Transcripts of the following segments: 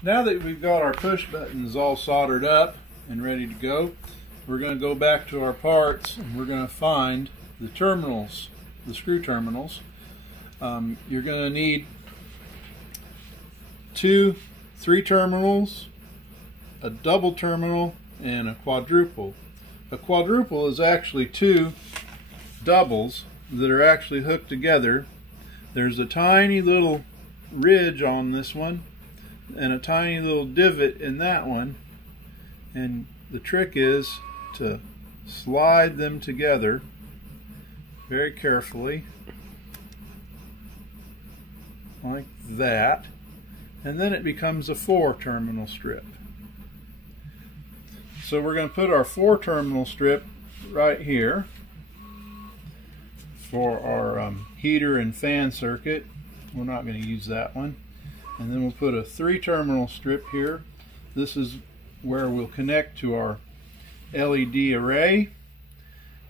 Now that we've got our push buttons all soldered up and ready to go, we're going to go back to our parts and we're going to find the terminals, the screw terminals. You're going to need 2 3 terminals, a double terminal, and a quadruple. A quadruple is actually 2 doubles that are actually hooked together. There's a tiny little ridge on this one and a tiny little divot in that one, and the trick is to slide them together very carefully like that, and then it becomes a 4 terminal strip. So we're going to put our 4 terminal strip right here for our heater and fan circuit. We're not going to use that one. And then we'll put a 3 terminal strip here. This is where we'll connect to our LED array.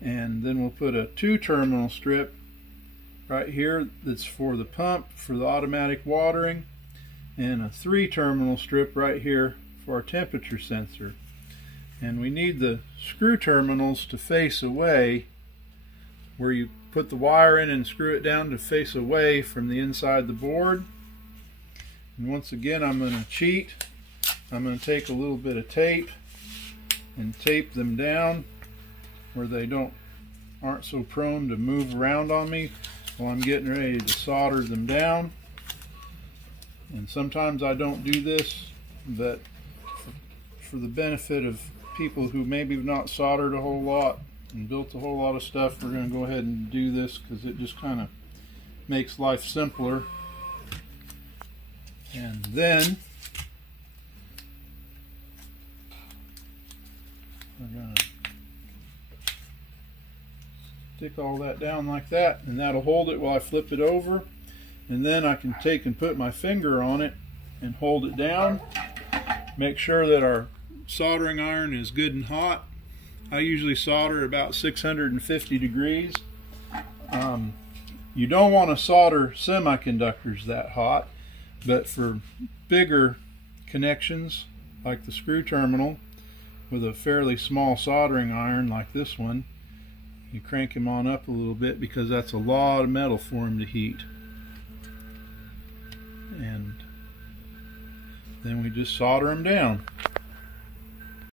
And then we'll put a 2 terminal strip right here that's for the pump, for the automatic watering, and a 3 terminal strip right here for our temperature sensor. And we need the screw terminals to face away, where you put the wire in and screw it down to face away from the inside the board. And once again, I'm going to cheat. I'm going to take a little bit of tape and tape them down where they aren't so prone to move around on me while I'm getting ready to solder them down. And sometimes I don't do this, but for the benefit of people who maybe have not soldered a whole lot and built a whole lot of stuff, we're going to go ahead and do this because it just kind of makes life simpler. And then we're going to stick all that down like that, and that'll hold it while I flip it over. And then I can take and put my finger on it and hold it down. Make sure that our soldering iron is good and hot. I usually solder at about 650 degrees. You don't want to solder semiconductors that hot, but for bigger connections like the screw terminal with a fairly small soldering iron like this one, you crank him on up a little bit because that's a lot of metal for him to heat. And then we just solder them down.